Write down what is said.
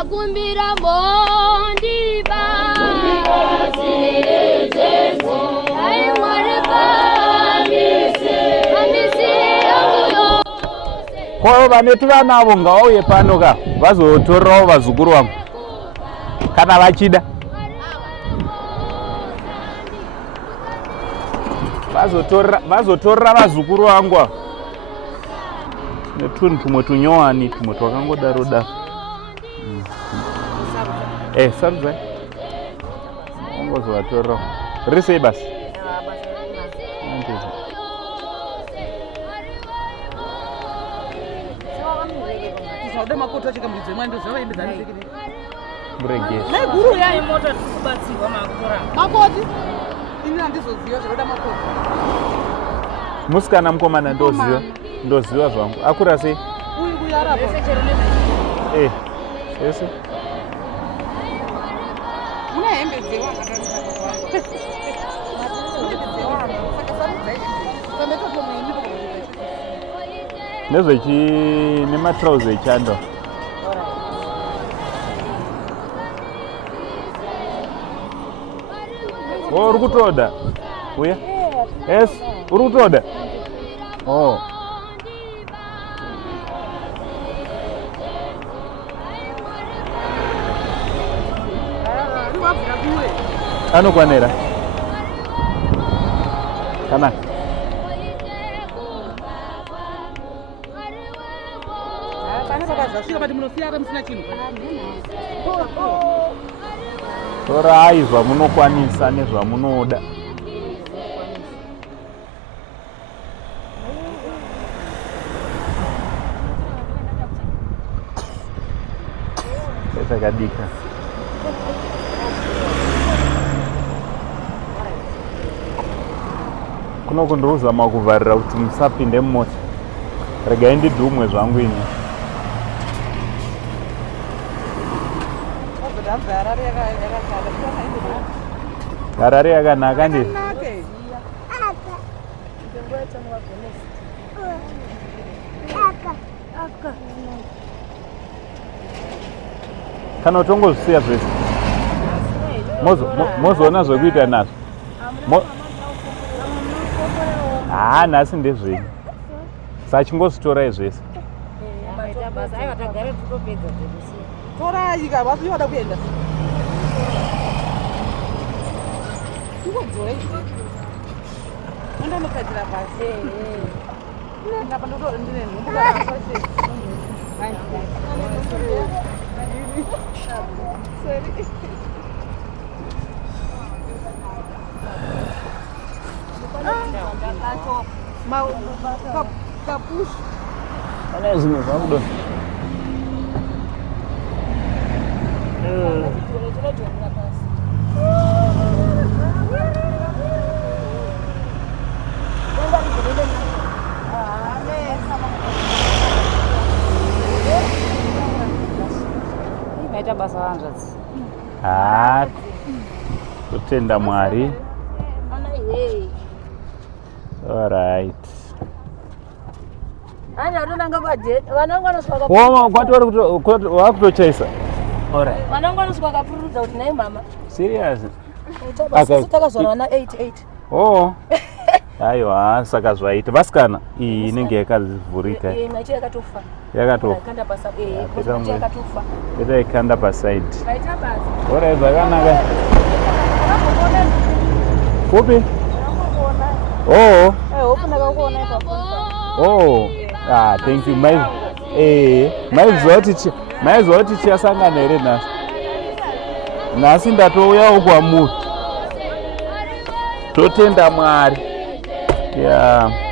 Takumbira mondiba Ai Kwa vanetu vanavo ngavauye pano ka vazotorerawo vazukuru vangu kana vachida vazotorera vazukuru vangu netunhu tumwe tunyowani tumwe twakangodaro daro sarudza ongozovatorerawo riri sei basi musikana mukomana ndoziva zvangu akura sei ese nezvechi nematrauza echando uri kutoda uya yes uri kutoda anokwanira kana torai zvamunokwanisa nezvamunoda takadika kuno kundozama kuvharira kuti musapinde mumota regai ndidhumwe zvangu ini Harare yakanaka ndi kana utongozvisiya zvese mozoona zvekuita nazvo nhasi ndezvenyu sachingozvitorai zvese kutenda Mwari. Alright. Wakutochaisa. Alright. Serious? Aiwa, saka zvaita vasikana iyi inenge yakavhurika yakatofa ikanda paside. Alright, zvakanaka. Kupi? Thank you. Maizoti chasangana here nhasi. Nhasi ndatouyawo kwamuri. Totenda Mwari. Yeah.